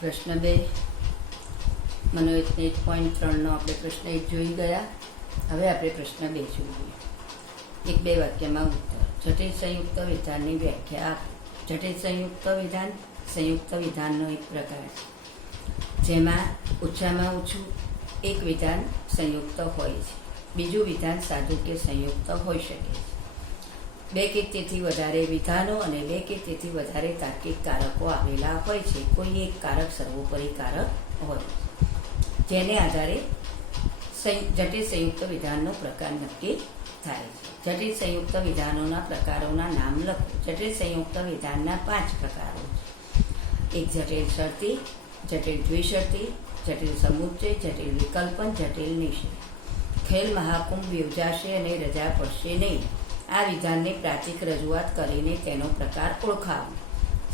પ્રશ્ન 2 મનોયજ્ઞ 1.3 આપણે પ્રશ્ન 1 જોઈ ગયા. હવે આપણે પ્રશ્ન 2 જોઈએ. એક બે વાક્યમાં ઉત્તર. જટિલ સંયુક્ત વિધાનની વ્યાખ્યા આપો. જટિલ સંયુક્ત વિધાન સંયુક્ત વિધાનનો એક પ્રકાર છે, જેમાં ઓછામાં ઓછું એક વિધાન સંયુક્ત હોય છે. બીજું વિધાન સાદું કે સંયુક્ત હોઈ શકે છે. બે કે તેથી વધારે વિધાનો અને બે કે તેથી વધારે તાર્કિક કારકો આવેલા હોય છે. કોઈ એક કારક સર્વોપરી કારક હોય જેને આધારે જટિલ સંયુક્ત વિધાનનો પ્રકાર નક્કી થાય છે. જટિલ સંયુક્ત વિધાનોના પ્રકારોના નામ લખો. જટિલ સંયુક્ત વિધાનના 5 પ્રકારો છે. એક જટિલ શરતી, જટિલ દ્વિશરતી, જટિલ સમુચ્ચય, જટિલ વિકલ્પન, જટિલ નિષેધ. ખેલ મહાકુંભ યોજાશે અને રજા પડશે નહીં. આ વિધાનની પ્રાતિક રજૂઆત કરીને તેનો પ્રકાર ઓળખાવો.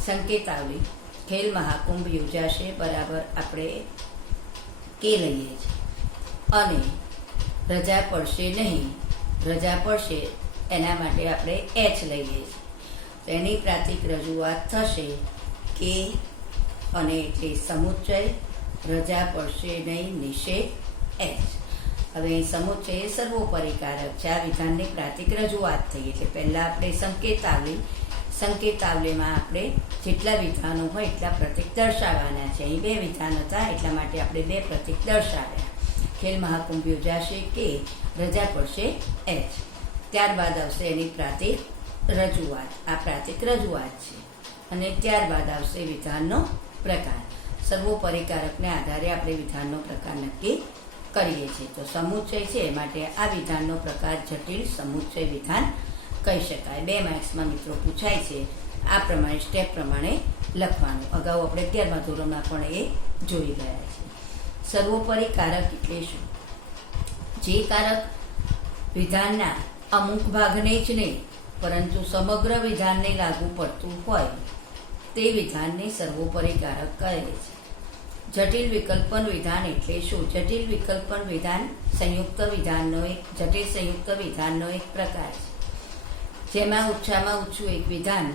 સંકેતાવલી. ખેલ મહાકુંભ યોજાશે બરાબર આપણે કે લઈએ છીએ અને રજા પડશે નહીં, રજા પડશે એના માટે આપણે એચ લઈએ છીએ. તો એની પ્રાતિક રજૂઆત થશે કે અને એટલે સમુચ્ચય, રજા પડશે નહીં, નિષેધ, એચ. હવે સમુચ્ચય એ સર્વોપરી કારક છે. આ વિધાનની પ્રાતિક રજૂઆત થઈ એટલે પહેલાં આપણે સંકેતાવલીમાં આપણે જેટલા વિધાનો હોય એટલા પ્રતીક દર્શાવવાના છે. અહીં 2 વિધાન હતા એટલા માટે આપણે 2 પ્રતીક દર્શાવ્યા. ખેલ મહાકુંભ યોજાશે કે, રજા પડશે એચ. ત્યારબાદ આવશે એની પ્રાતિક રજૂઆત. આ પ્રાતિક રજૂઆત છે. અને ત્યારબાદ આવશે વિધાનનો પ્રકાર. સર્વોપરી કારકને આધારે આપણે વિધાનનો પ્રકાર નક્કી કરીએ છીએ. તો સમુચ્ચય છે માટે આ વિધાનનો પ્રકાર જટિલ સમુચ્ચય વિધાન કહી શકાય. 2 માર્ક્સમાં મિત્રો પૂછાય છે. આ પ્રમાણે સ્ટેપ પ્રમાણે લખવાનું. અગાઉ આપણે 11મા ધોરણમાં પણ એ જોઈ ગયા છે. સર્વોપરી કારક એટલે શું? જે કારક વિધાનના અમુક ભાગને જ નહીં પરંતુ સમગ્ર વિધાનને લાગુ પડતું હોય તે વિધાનને સર્વોપરી કારક કહે છે. જટિલ વિકલ્પન વિધાન એટલે શું? જટિલ વિકલ્પન વિધાન સંયુક્ત વિધાનનો જટિલ સંયુક્ત વિધાનનો એક પ્રકાર છે, જેમાં ઓછામાં ઓછું એક વિધાન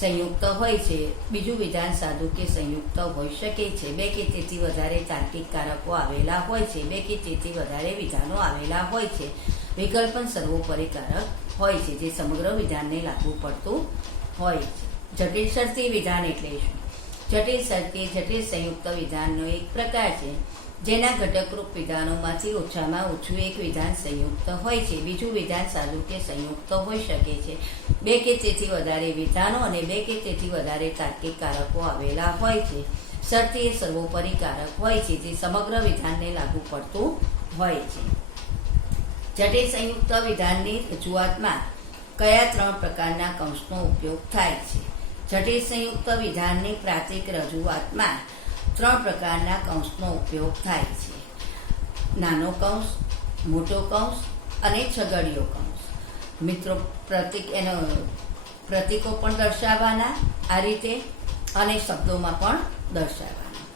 સંયુક્ત હોય છે. બીજું વિધાન સાદું કે સંયુક્ત હોઈ શકે છે. 2 કે તેથી વધારે તાર્કિક કારકો આવેલા હોય છે. 2 કે તેથી વધારે વિધાનો આવેલા હોય છે. વિકલ્પન સર્વોપરી કારક હોય છે, જે સમગ્ર વિધાનને લાગુ પડતું હોય છે. જટિલ શરતી વિધાન એટલે શું? જટિલ શરતી જટિલ સંયુક્ત વિધાનનો એક પ્રકાર છે, જેના ઘટકરૂપ વિધાનોમાંથી ઓછામાં ઓછું એક વિધાન સંયુક્ત હોય છે. બીજું વિધાન સાદું કે સંયુક્ત હોઈ શકે છે. 2 કે તેથી વધારે વિધાનો અને 2 કે તેથી વધારે તાર્કિક કારકો આવેલા હોય છે. શરતી એ સર્વોપરી કારક હોય છે, જે સમગ્ર વિધાનને લાગુ પડતું હોય છે. જટિલ સંયુક્ત વિધાનની રજૂઆતમાં કયા 3 પ્રકારના કૌંસનો ઉપયોગ થાય છે? જટિલ સંયુક્ત વિધાનની પ્રાતિક રજૂઆતમાં 3 પ્રકારના કૌંસનો ઉપયોગ થાય છે. નાનો કૌંસ, મોટો કૌંસ અને છગડીયો કૌંસ. મિત્રો પ્રતીકો પણ દર્શાવવાના આ રીતે અને શબ્દોમાં પણ દર્શાવવાના.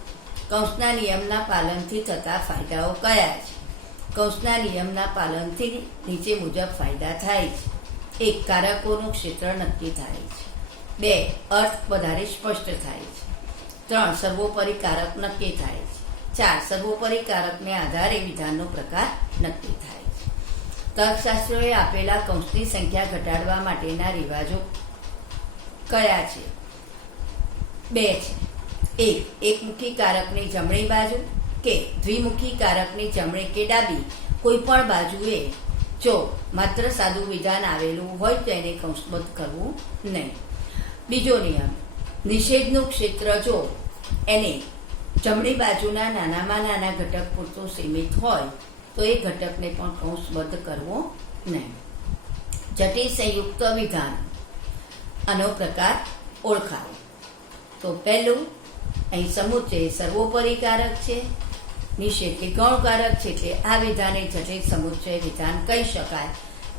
કૌંસના નિયમના પાલનથી થતા ફાયદાઓ કયા છે? કૌંસના નિયમના પાલનથી નીચે મુજબ ફાયદા થાય છે. 1. કારકોનું ક્ષેત્ર નક્કી થાય છે. 2. અર્થ વધારે સ્પષ્ટ થાય છે. 3. સર્વોપરી કારક નક્કી થાય છે. 4. સર્વોપરી કારકને આધારે વિધાનનો પ્રકાર નક્કી થાય છે. તર્કશાસ્ત્રોએ આપેલા કૌંસની સંખ્યા ઘટાડવા માટેના રિવાજો કયા છે? 2 છે. 1. એકમુખી કારકની જમણી બાજુ કે દ્વિમુખી કારકની જમણી કે ડાબી કોઈ પણ બાજુએ જો માત્ર સાદું વિધાન આવેલું હોય તો એને કૌંસબદ્ધ કરવું નહીં. બીજો નિયમ, નિષેધનું ક્ષેત્ર જો એને જમણી બાજુના નાનામાં નાના ઘટક પૂરતું સીમિત હોય તો એ ઘટકને પણ કૌંસબદ્ધ કરવો નહીં. જટિલ સંયુક્ત વિધાન આનો પ્રકાર ઓળખાવો. તો પહેલું, અહીં સમુચ્ચય સર્વોપરી કારક છે, નિષેધ કે ગૌણ કારક છે, એટલે આ વિધાને જટિલ સમુચ્ચય વિધાન કહી શકાય.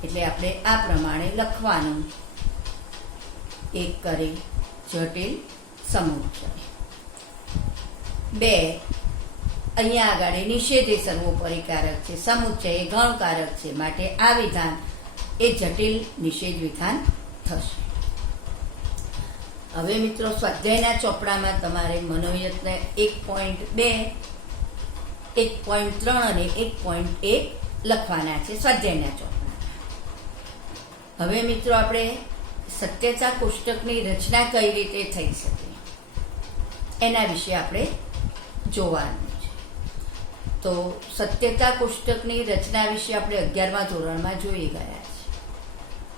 એટલે આપણે આ પ્રમાણે લખવાનું. 1 કરી જટિલ સમુચ્ચય. 2 અહીંયા આગળ નિષેધ એ સર્વોપરી કારક છે, સમુચ્ચય એ ગૌણ કારક છે, માટે આ વિધાન એ જટિલ નિષેધ વિધાન થશે. હવે મિત્રો સ્વાધ્યાયના ચોપડામાં તમારે મનોયત્ન 1.2, 1.3 અને 1.1 લખવાના છે સ્વાધ્યાયના ચોપડામાં. હવે મિત્રો આપણે સત્યતા કોષ્ટકની રચના કઈ રીતે થઈ શકે એના વિશે આપણે જોવાનું છે. તો સત્યતા કોષ્ટકની રચના વિશે આપણે 11મા ધોરણમાં જોઈ ગયા છે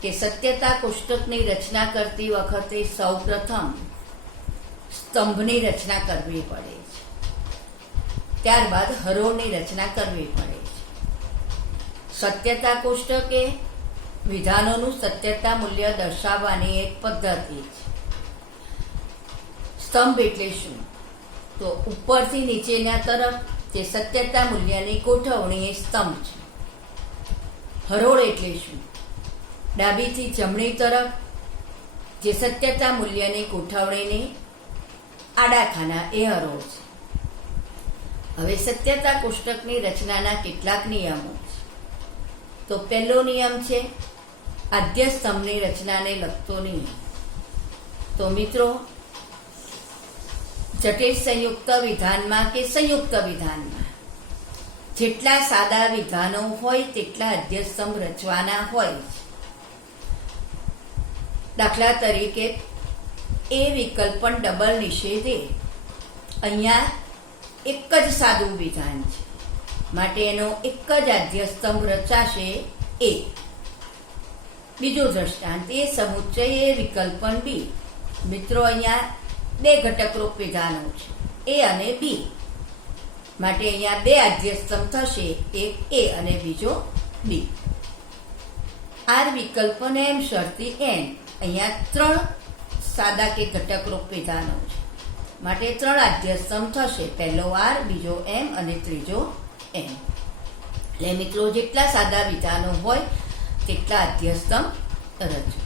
કે સત્યતા કોષ્ટકની રચના કરતી વખતે સૌપ્રથમ સ્તંભની રચના કરવી પડે છે, ત્યારબાદ હરોળની રચના કરવી પડે છે. સત્યતા કોષ્ટક એ વિધાનોનું સત્યતા મૂલ્ય દર્શાવવાની એક પદ્ધતિ છે. સ્તંભ એટલે શું? તો ઉપરથી નીચેના તરફ જે સત્યતા મૂલ્યની ગોઠવણી એ સ્તંભ છે. હરોળ એટલે શું? ડાબીથી જમણી તરફ જે સત્યતા મૂલ્યની ગોઠવણીની આડા ખાના એ હરોળ છે. હવે સત્યતા કોષ્ટકની રચનાના કેટલાક નિયમો છે. તો પહેલો નિયમ છે આદ્ય સ્તંભની રચનાને લગતો નિયમ. તો મિત્રો જટિલ સંયુક્ત વિધાનમાં કે સંયુક્ત વિધાનમાં જેટલા સાદા વિધાનો હોય તેટલા આદ્ય સ્તંભ રચવાના હોય છે. દાખલા તરીકે એ વિકલ્પન ડબલ નિષેધે અહીંયા એક જ સાદું વિધાન છે, માટે એનો એક જ આદ્ય સ્તંભ રચાશે એ. બીજું દ્રષ્ટાંત એ સમુચ્ચય એ વિકલ્પન બી. મિત્રો અહીંયા બે ઘટકરૂપ વિધાનો છે એ અને બી, માટે અહીંયા બે આદ્ય સ્તંભ થશે, એક એ અને બીજો બી. આર વિકલ્પન એમ શરતી એન. અહીંયા 3 સાદા કે ઘટકરૂપ વિધાનો છે, માટે 3 આદ્ય સ્તંભ થશે, પહેલો આર, બીજો એમ અને ત્રીજો એમ. એટલે મિત્રો જેટલા સાદા વિધાનો હોય તેટલા આદ્ય સ્તંભ રચો.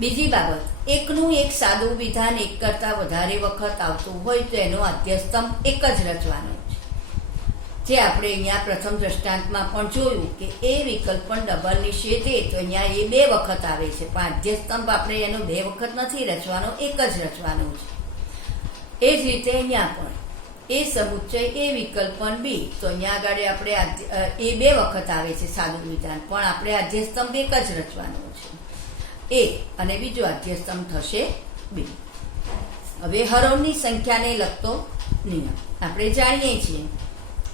બીજી બાબત, એકનું એક સાદું વિધાન એક કરતાં વધારે વખત આવતું હોય તો એનો આદ્ય સ્તંભ એક જ રચવાનો છે. જે આપણે અહીંયા પ્રથમ દ્રષ્ટાંતમાં પણ જોયું કે એ વિકલ્પન ડબલ નિષેધે, તો અહીંયા એ 2 વખત આવે છે, પણ આદ્ય સ્તંભ આપણે એનો 2 વખત નથી રચવાનો, એક જ રચવાનો છે. એ જ રીતે અહીંયા પણ એ સમુચ્ચય એ વિકલ્પન બી, તો અહીંયા આગળ આપણે એ 2 વખત આવે છે સાદું વિધાન, પણ આપણે આદ્ય સ્તંભ એક જ રચવાનો છે, એ અને બીજો આદ્ય સ્તંભ થશે બી. હવે હરોળની સંખ્યાને લગતો નિયમ આપણે જાણીએ છીએ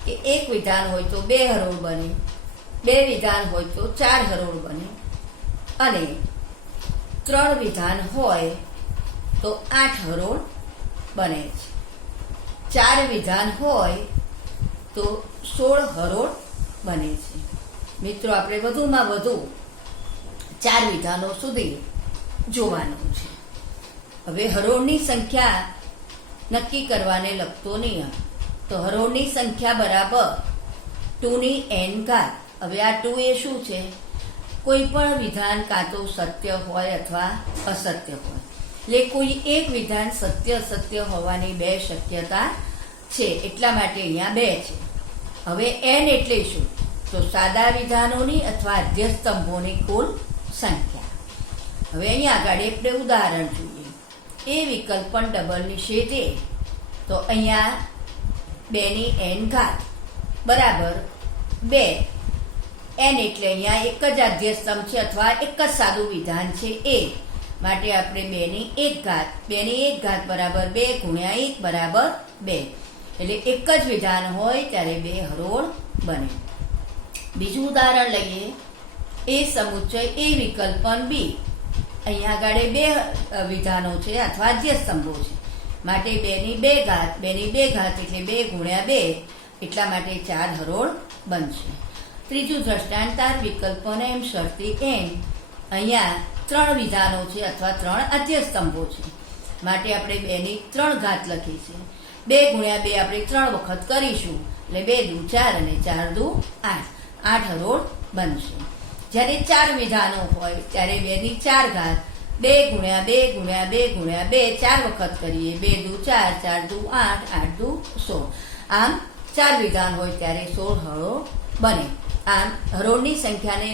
કે એક વિધાન હોય તો 2 હરોળ બને, 2 વિધાન હોય તો 4 હરોળ બને, અને 3 વિધાન હોય તો 8 હરોળ બને છે. 4 વિધાન હોય તો 16 હરોળ બને છે. મિત્રો આપણે વધુમાં વધુ 4 વિધાનો સુધી જોવાનું છે. હવે હરોળની સંખ્યા નક્કી કરવાને લગતો નિયમ. તો હરોળની સંખ્યા બરાબર 2 ની n ઘાત. હવે આ 2 એ શું છે? કોઈ પણ વિધાન કાં તો સત્ય હોય અથવા અસત્ય હોય, એટલે કોઈ એક વિધાન સત્ય અસત્ય હોવાની 2 શક્યતા છે, એટલા માટે અહીંયા 2 છે. હવે n એટલે શું? તો સાદા વિધાનોની અથવા આદ્ય સ્તંભોની કુલ સંખ્યા. હવે અહીંયા આગળ આપણે ઉદાહરણ જોઈએ. એ વિકલ્પન ડબલ નિષેધે, તો અહીંયા 2 ની n ઘાત બરાબર 2. n એટલે અહીંયા એક જ આદ્ય સ્તંભ છે અથવા એક જ સાદું વિધાન છે એ, માટે આપણે 2 ની 1 ઘાત. 2 ની 1 ઘાત બરાબર 2 ગુણ્યા 1 બરાબર 2. એટલે એક જ વિધાન હોય ત્યારે 2 હરોળ બને. બીજું ઉદાહરણ લઈએ. એ સમુચ્ચય એ વિકલ્પન બી. અહીંયા આગળ 2 વિધાનો છે અથવા આદ્ય સ્તંભો છે, માટે 2 ની 2 ઘાત. 2 ની 2 ઘાત એટલે 2 ગુણ્યા 2, એટલા માટે 4 હરોળ બનશે. ત્રીજું દ્રષ્ટાંત આર વિકલ્પન એમ શરતી એન. અહીંયા 3 વિધાનો છે અથવા 3 આદ્ય સ્તંભો છે, માટે આપણે 2 ની 3 ઘાત લખી છે. 2 ગુણ્યા 2 આપણે 3 વખત કરીશું, એટલે 2 દુ 4 અને 4 દુ 8. 8 હરોળ બનશે. જ્યારે 4 વિધાનો હોય ત્યારે 2 ની 4 ઘાત. 2 ગુણ્યા 2 ગુણ્યા 2 ગુણ્યા 2 4 વખત કરીએ, 2 દુ 4, 4 દુ 8, 8 દુ 16. આમ 4 વિધાન હોય ત્યારે 16 હરોળ બને. આમ હરોળની સંખ્યાને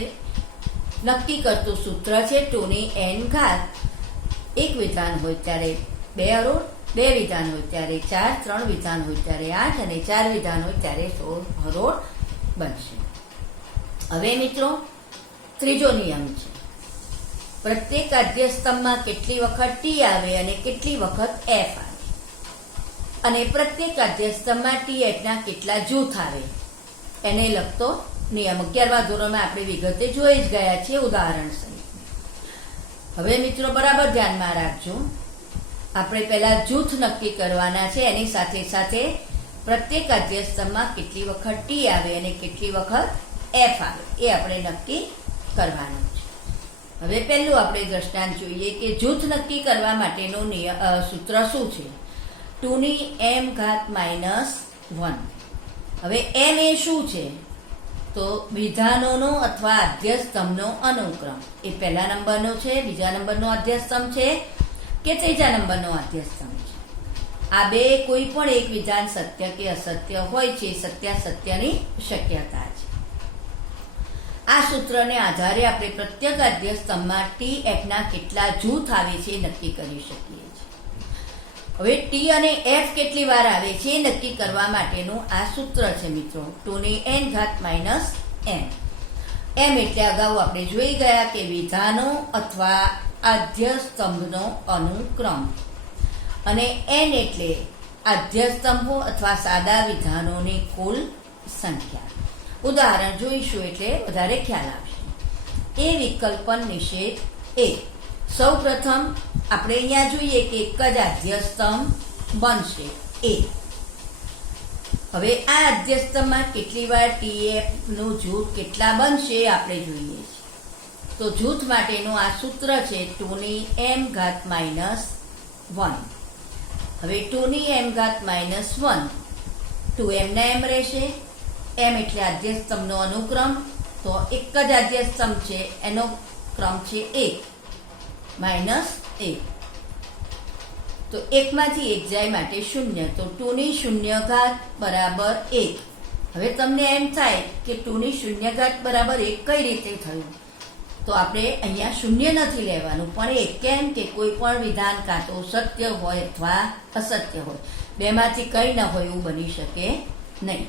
નક્કી કરતું સૂત્ર છે 2 ની n ઘાત. એક વિધાન હોય ત્યારે 2 હરોળ, 2 વિધાન હોય ત્યારે 4, 3 વિધાન હોય ત્યારે 8 અને 4 વિધાન હોય ત્યારે 16 હરોળ બનશે. હવે મિત્રો ત્રીજો નિયમ છે, પ્રત્યેક આદ્યસ્તંભમાં કેટલી વખત ટી આવે અને કેટલી વખત એફ આવે, અને પ્રત્યેક આદ્યસ્તંભમાં ટી એફના કેટલા જૂથ આવે એને લગતો નિયમ 11મા ધોરણમાં આપણે વિગતે જોઈ જ ગયા છીએ ઉદાહરણ સહિત. હવે મિત્રો બરાબર ધ્યાનમાં રાખજો, આપણે પહેલા જૂથ નક્કી કરવાના છે, એની સાથે સાથે પ્રત્યેક આદ્યસ્તંભમાં કેટલી વખત ટી આવે અને કેટલી વખત એફ આવે એ આપણે નક્કી કરવાનું છે. હવે પહેલું આપણે દ્રષ્ટાંત જોઈએ કે જૂથ નક્કી કરવા માટેનું સૂત્ર શું છે, 2m-1. હવે m એ શું છે, તો વિધાનોનો અથવા આદ્યસ્તંભનો અનુક્રમ. એ પહેલા નંબરનો છે, બીજા નંબરનો આદ્યસ્તંભ છે કે ત્રીજા નંબરનો આદ્યસ્તંભ છે. આ બે કોઈ પણ એક વિધાન સત્ય કે અસત્ય હોય છે, સત્યાસત્યની શક્યતા છે. આ સૂત્રને આધારે આપણે પ્રત્યેક આદ્યસ્તંભમાં ટી એફના કેટલા જૂથ આવે છે એ નક્કી કરી શકીએ છીએ. હવે ટી અને એફ કેટલી વાર આવે છે એ નક્કી કરવા માટેનું આ સૂત્ર છે મિત્રો, 2n-m. m એટલે અગાઉ આપણે જોઈ ગયા કે વિધાનો અથવા આદ્યસ્તંભનો અનુક્રમ, અને n એટલે આદ્યસ્તંભો અથવા સાદા વિધાનોની કુલ સંખ્યા. ઉદાહરણ જોઈશું એટલે વધારે ખ્યાલ આવશે. એ વિકલ્પન નિષેધ એ. સૌ પ્રથમ આપણે અહીંયા જોઈએ કે એક જ આદ્યસ્તંભ બનશે એ. હવે આ આદ્યસ્તંભમાં કેટલી વાર ટીએફ નું જૂથ કેટલા બનશે આપણે જોઈએ છીએ. તો જૂથ માટેનું આ સૂત્ર છે 2m-1. હવે 2m-1, 2m ના m રહેશે, m એટલે આદ્યસ્તંભનો અનુક્રમ, તો એક જ આદ્યસ્તંભ છે એનો ક્રમ છે 1 - 1, તો 1 માંથી 1 જાય માટે 0, તો 2^0 બરાબર 1. હવે તમને એમ થાય કે 2^0 બરાબર 1 કઈ રીતે થયું, તો આપણે અહીંયા 0 નથી લેવાનું પણ 1. કેમ કે કોઈ પણ વિધાન કાં તો સત્ય હોય અથવા અસત્ય હોય, બેમાંથી કંઈ ન હોય એવું બની શકે નહીં.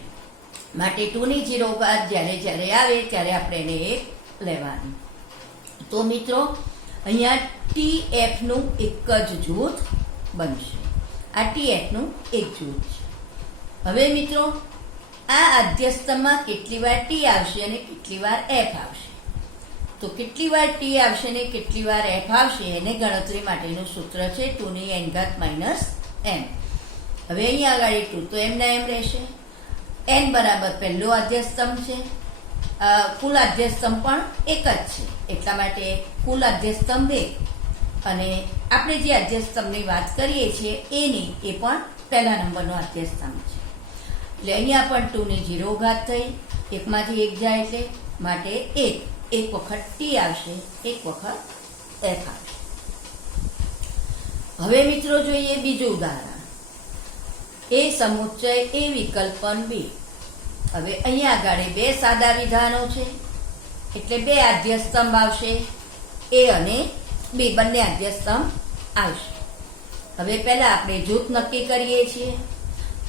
માટે 2^0 જ્યારે આવે ત્યારે આપણે એને 1 લેવાનું. તો મિત્રો અહીંયા TF નું એક જ જૂથ બનશે. આ TF નું એક જૂથ છે. હવે મિત્રો આ આદ્યસ્તંભમાં કેટલી વાર T આવશે અને કેટલી વાર F આવશે, તો કેટલી વાર T આવશે અને કેટલી વાર F આવશે એને ગણતરી માટેનું સૂત્ર છે 2n-m. હવે અહીંયા આગળ 2 તો m ના m રહેશે. n બરાબર પહેલો આદ્યસ્તંભ છે, કુલ આદ્યસ્તંભ પણ એક જ છે, એટલા માટે કુલ આદ્યસ્તંભ 1, અને આપણે જે આદ્યસ્તંભની વાત કરીએ છીએ એની એ પણ પહેલા નંબરનો આદ્યસ્તંભ છે. એટલે અહીંયા પણ 2^0 થઈ, 1 માંથી 1 જાય એટલે માટે 1 વખત T આવશે, 1 વખત F આવશે. હવે મિત્રો જોઈએ બીજું ઉદાહરણ, એ સમુચ્ચય એ વિકલ્પન B. હવે અહીંયા આગળ 2 સાદા વિધાનો છે એટલે 2 આદ્યસ્તંભ આવશે, A અને B બંને આદ્યસ્તંભ આવશે. હવે પહેલા આપણે જૂથ નક્કી કરીએ છીએ,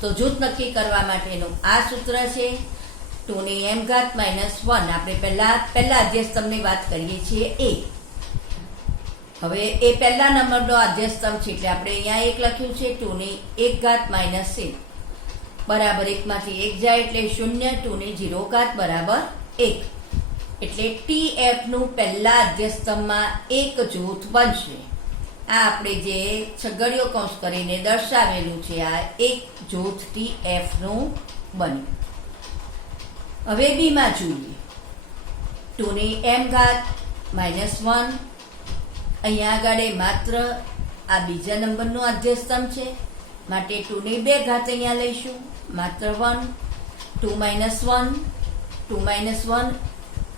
તો જૂથ નક્કી કરવા માટેનું આ સૂત્ર છે 2m-1. આપણે પહેલા આદ્યસ્તંભની વાત કરીએ છીએ A. હવે એ પહેલા નંબરનો આદ્યસ્તંભ છે એટલે આપણે અહીંયા 1 લખ્યું છે, 2n-1 બરાબર 1 માંથી 1 જાય એટલે 0, 2^0 બરાબર 1. એટલે TF નું પહેલા આદ્યસ્તંભમાં એક જૂથ બનશે. આ આપણે જે છગડીયો કૌંસ કરીને દર્શાવેલું છે, આ એક જૂથ TF નું બન્યું. હવે B માં જોઈએ, 2m-1. અહીંયા આગળ માત્ર આ બીજા નંબરનો આદ્યસ્તંભ છે માટે 2^2 અહીંયા લઈશું, માત્ર 1, 2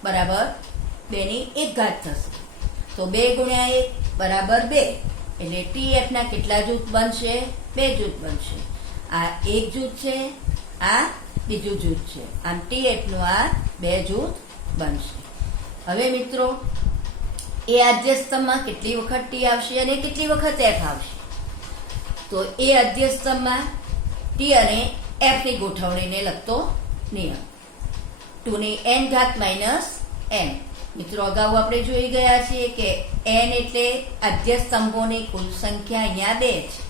બરાબર 2^1 થશે. તો 2 × 1 બરાબર 2, એટલે TF ના કેટલા જૂથ બનશે? 2 જૂથ બનશે. આ એક જૂથ છે, આ બીજું જૂથ છે, આમ TF નું આ 2 જૂથ બનશે. હવે મિત્રો એ આદ્યસ્તંભમાં કેટલી વખત ટી આવશે અને કેટલી વખત એફ આવશે? તો એ આદ્યસ્તંભમાં ટી અને એફની ગોઠવણીને લગતો નિયમ 2n માઇનસ n. મિત્રો અગાઉ આપણે જોઈ ગયા છીએ કે n એટલે આદ્યસ્તંભોની કુલ સંખ્યા, અહીંયા 2 છે.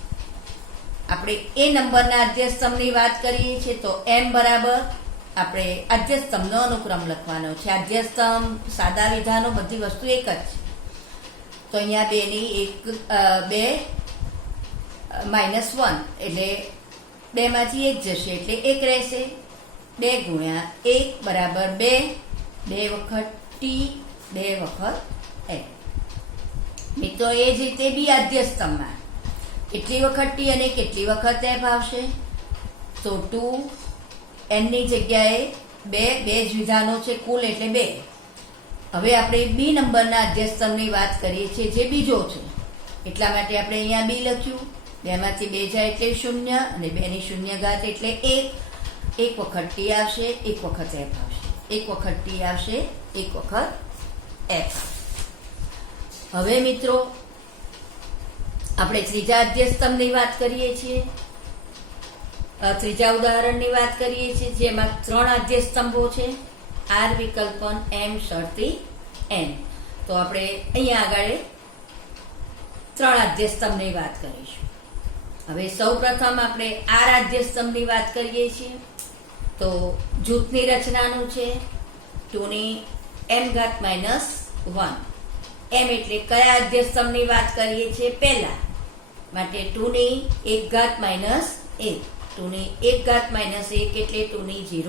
આપણે એ નંબરના આદ્યસ્તંભની વાત કરીએ છીએ તો m બરાબર આપણે આદ્યસ્તંભનો અનુક્રમ લખવાનો છે. આદ્યસ્તંભ, સાદા વિધાનો, બધી વસ્તુ એક જ છે. તો અહીંયા 2 ની 1 એટલે 2 માંથી 1 જશે એટલે 1 રહેશે. 2 ગુણ્યા 1 બરાબર 2. 2 વખત ટી, 2 વખત એફ. મિત્રો એ જ રીતે બી આદ્યસ્તંભમાં કેટલી વખત ટી અને કેટલી વખત એફ આવશે? તો 2n ની જગ્યાએ 2 જ વિધાનો છે કુલ એટલે 2. હવે આપણે બી નંબરના આદ્યસ્તંભની વાત કરીએ છીએ જે બીજો છે, એટલા માટે આપણે અહીંયા બી લખ્યું. 2 માંથી 2 જાય એટલે 0 અને 2 ની 0 ઘાત એટલે 1. 1 વખત ટી આવશે, 1 વખત એફ આવશે. 1 વખત ટી આવશે, 1 વખત એફ. હવે મિત્રો આપણે ત્રીજા આદ્યસ્તંભની વાત કરીએ છીએ, ત્રીજા ઉદાહરણની વાત કરીએ છીએ જેમાં 3 આદ્યસ્તંભો છે, આર વિકલ્પન, એમ શરતી, એન. તો આપણે અહીંયા આગળ 3 આદ્યસ્તંભની વાત કરીશું. હવે સૌ પ્રથમ આપણે આર આદ્યસ્તંભની વાત કરીએ છીએ તો જૂથની રચનાનું છે 2n માઇનસ 1. એમ એટલે કયા આદ્યસ્તંભની વાત કરીએ છીએ? પહેલા માટે 2n માઇનસ 1. 2n માઇનસ 1 એટલે 2n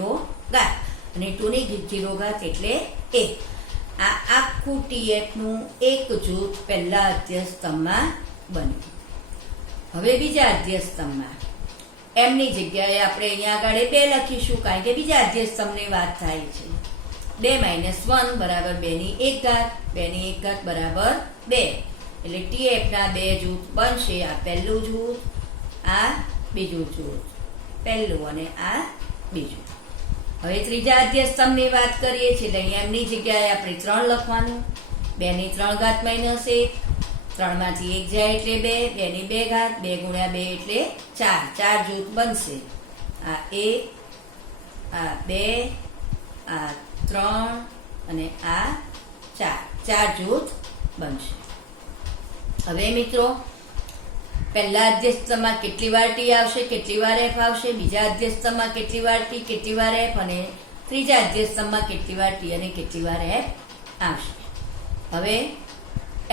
ઘાત અને 2n ઘાત એટલે 1. આ આખું TF નું એક જૂથ પહેલા આદ્યસ્તંભમાં બન્યું. હવે બીજા આદ્યસ્તંભમાં એમની જગ્યાએ આપણે અહીંયા આગળ 2 લખીશું કારણ કે બીજા આદ્યસ્તંભની વાત થાય છે. 2 માઇનસ 1 બરાબર 2 ની 1 ઘાત. 2 ની 1 ઘાત બરાબર 2 એટલે TF ના 2 જૂથ બનશે. આ પહેલું જૂથ, આ બીજું જૂથ. પહેલું અને આ બીજું. હવે ત્રીજા આદ્યસ્તંભની વાત કરીએ છીએ એટલે અહીંયા એમની જગ્યાએ આપણે 3 લખવાનું. 2 ની 3 ઘાત માઇનસ 1. 3 માંથી 1 જાય એટલે 2. 2 ની 2 ઘાત. 2 ગુણ્યા 2 એટલે 4. 4 જૂથ બનશે. આ 1, આ 2, આ 3 અને આ 4. 4 જૂથ બનશે. હવે મિત્રો પહેલા આદ્યસ્તંભમાં કેટલી વાર ટી આવશે, કેટલી વાર એફ આવશે? બીજા આદ્યસ્તંભમાં કેટલી વાર ટી, કેટલી વાર એફ? અને ત્રીજા આદ્યસ્તંભમાં કેટલી વાર ટી અને કેટલી વાર એફ આવશે? હવે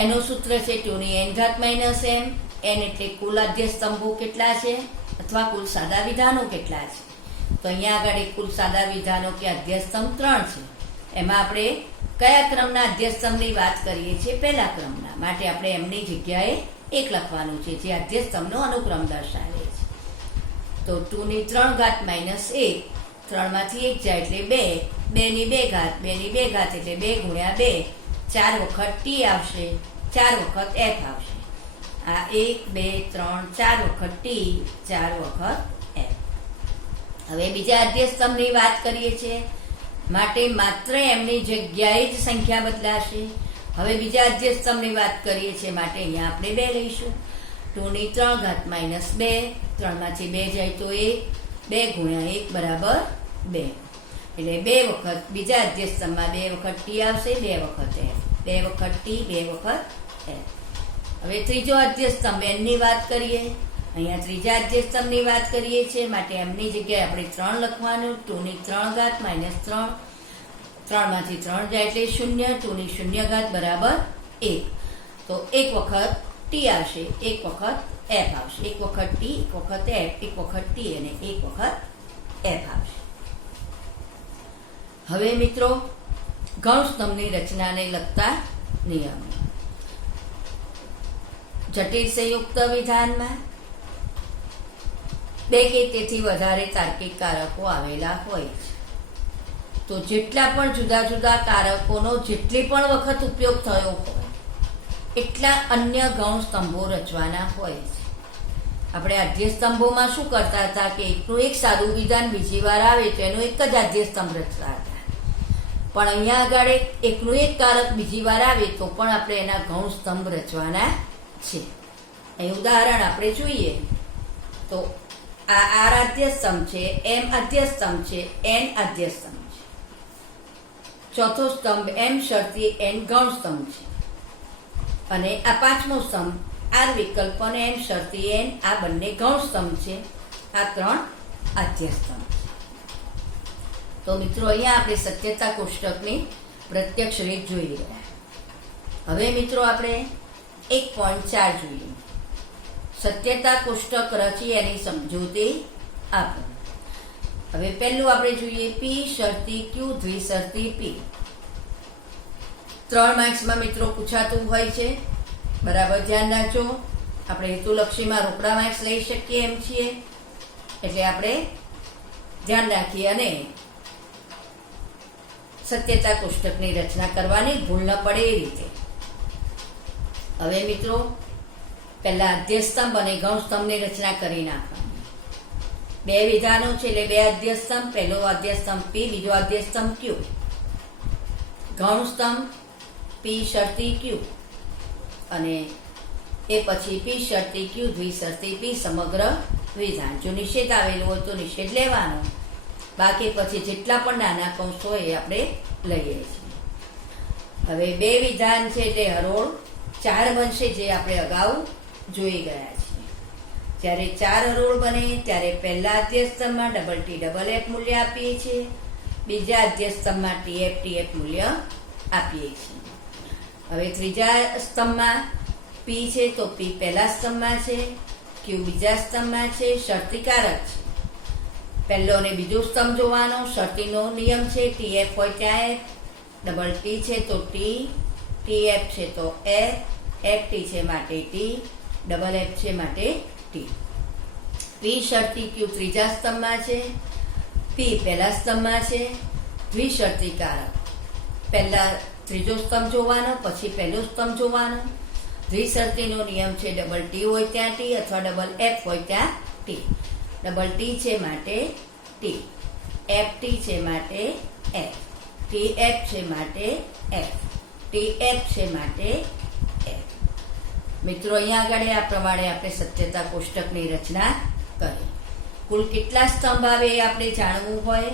એનું સૂત્ર છે 2n માઇનસ m. n એટલે કુલ આદ્યસ્તંભો કેટલા છે અથવા કુલ સાદા વિધાનો કેટલા છે? તો અહીંયા આગળ કુલ સાદા વિધાનો કે આદ્યસ્તંભ 3 છે. એમાં આપણે કયા ક્રમના આદ્યસ્તંભની વાત કરીએ છીએ? પહેલા ક્રમના. માટે આપણે એમની જગ્યાએ 1 લખવાનું છે જે આદ્યસ્તંભનો અનુક્રમ દર્શાવે છે. તો 2n માઇનસ 1. 3 માંથી 1 જાય એટલે 2. 2 ની 2 ઘાત. 2 ની 2 ઘાત એટલે 2 ગુણ્યા 2. 4 વખત ટી આવશે, 4 વખત એફ આવશે. આ 1, 2, 3, 4 વખત ટી, 4 વખત એફ. હવે બીજા આદ્યસ્તંભની વાત કરીએ છીએ માટે માત્ર એમની જગ્યાએ જ સંખ્યા બદલાશે. હવે બીજા આદ્યસ્તંભની વાત કરીએ છીએ માટે અહીંયા આપણે 2 લઈશું. 2n minus 2. 3 માંથી 2 જાય તો 1. 2 ગુણ્યા 1 બરાબર 2. એટલે 2 વખત બીજા આદ્યસ્તંભમાં 2 વખત ટી આવશે, 2 વખત એફ. 2 વખત ટી, 2 વખત એફ. હવે ત્રીજો આદ્યસ્તંભ એનની વાત કરીએ. અહીંયા ત્રીજા આદ્યસ્તંભની વાત કરીએ છીએ માટે એમની જગ્યાએ આપણે 3 લખવાનું. 2n minus 3. 3 માંથી 3 જાય એટલે 0. 2n ઘાત બરાબર 1. તો 1 વખત ટી આવશે, 1 વખત એફ આવશે. 1 વખત ટી, 1 વખત એફ, 1 વખત ટી અને 1 વખત એફ આવશે. હવે મિત્રો ગૌણ સ્તંભની રચનાને લગતા નિયમો. જટિલ સંયુક્ત વિધાનમાં 2 કે તેથી વધારે તાર્કિક કારકો આવેલા હોય છે. તો જેટલા પણ જુદા જુદા કારકોનો જેટલી પણ વખત ઉપયોગ થયો હોય એટલા અન્ય ગૌણ સ્તંભો રચવાના હોય છે. આપણે આદ્યસ્તંભોમાં શું કરતા હતા કે એકનું એક સાદું વિધાન બીજી વાર આવે તો એનો એક જ આદ્યસ્તંભ રચતા હતા. પણ અહીંયા આગળ એકનું એક કારક બીજી વાર આવે તો પણ આપણે એના ગૌણ સ્તંભ રચવાના છે. અહીં ઉદાહરણ આપણે જોઈએ તો આ આર આદ્ય સ્તંભ છે, એમ આદ્ય સ્તંભ છે, એન આદ્ય સ્તંભ છે. ચોથો સ્તંભ એમ શરતી એન ગૌણ સ્તંભ છે અને આ પાંચમો સ્તંભ આર વિકલ્પ અને એમ શરતી એન આ બંને ગૌણ સ્તંભ છે. આ 3 આદ્ય સ્તંભ છે. તો મિત્રો અહીંયા આપણે સત્યતા કોષ્ટકની પ્રત્યક્ષ રીત જોઈ રહ્યા. હવે મિત્રો આપણે 1.4 જોઈએ. સત્યતા કોષ્ટક રચી એની સમજૂતી આપો. હવે પહેલું આપણે જોઈએ પી શરતી ક્યુ દ્વિશરતી પી. 3 માર્ક્સમાં મિત્રો પૂછાતું હોય છે, બરાબર ધ્યાન રાખજો. આપણે હેતુલક્ષીમાં રોકડા માર્ક્સ લઈ શકીએ એમ છીએ, એટલે આપણે ધ્યાન રાખીએ અને સત્યતા કોષ્ટકની રચના કરવાની, ભૂલ ન પડે એ રીતે. હવે મિત્રો પહેલા આદ્ય સ્તંભ અને ગૌણ સ્તંભની રચના કરી નાખવાની. 2 વિધાનો છે એટલે 2 આદ્ય સ્તંભ. પહેલો આદ્ય સ્તંભ પી, બીજો આદ્ય સ્તંભ ક્યુ. ગૌણ સ્તંભ પી શરતી ક્યુ અને એ પછી પી શરતી ક્યુ દ્વિશરતી પી સમગ્ર વિધાન. જો નિષેધ આવેલો હોય તો નિષેધ લેવાનો, બાકી પછી જેટલા પણ નાના કૌંસ હોય એ આપણે લઈએ છીએ. હવે 2 વિધાન છે એટલે હરોળ 4 બનશે, જે આપણે અગાઉ જોઈ ગયા છીએ. જ્યારે 4 હરોળ બને ત્યારે પહેલા આદ્ય સ્તંભમાં ડબલ ટી ડબલ એફ મૂલ્ય આપીએ છીએ, બીજા આદ્ય સ્તંભમાં ટીએફ ટીએફ મૂલ્ય આપીએ છીએ. હવે ત્રીજા સ્તંભમાં પી છે તો પી પહેલા સ્તંભમાં છે, ક્યુ બીજા સ્તંભમાં છે, શરતીકારક છે. પહેલો અને બીજો સ્તંભ જોવાનો. શરતીનો નિયમ છે ટીએફ હોય ત્યાં એફ, ડબલ ટી છે તો ટી, ટીએફ છે તો એફ, એફ ટી છે માટે ટી, ડબલ એફ છે માટે ટી. પી શરતી ક્યુ ત્રીજા સ્તંભમાં છે, પી પહેલા સ્તંભમાં છે, દ્વિશરતીકારક. પહેલા ત્રીજો સ્તંભ જોવાનો, પછી પહેલો સ્તંભ જોવાનો. દ્વિશરતીનો નિયમ છે ડબલ ટી હોય ત્યાં ટી અથવા ડબલ એફ હોય ત્યાં ટી. ડબલ ટી છે માટે ટી, એફ ટી છે માટે એફ, ટી એફ છે માટે એફ, ટી એફ છે માટે એફ. મિત્રો અહીંયા આગળ આ પ્રમાણે આપણે સત્યતા કોષ્ટકની રચના કરી. કુલ કેટલા સ્તંભ આવે એ આપણે જાણવું હોય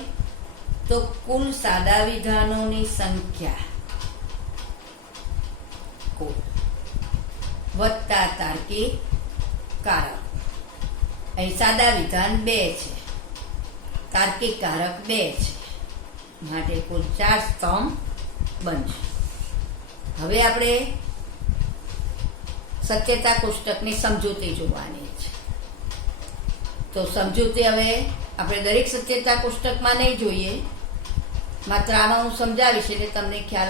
તો કુલ સાદા વિધાનોની સંખ્યા કુલ વત્તા તાર્કિક કારક. અહીં સાદા વિધાન 2 છે, તાર્કિક કારક 2 છે, માટે કુલ 4 સ્તંભ બનશે. હવે આપણે સત્યતા કોષ્ટકની સમજૂતી જોવાની છે. તો સમજૂતી હવે આપણે દરેક સત્યતા કોષ્ટકમાં નહીં જોઈએ, માત્ર આમાં હું સમજાવીશ એટલે તમને ખ્યાલ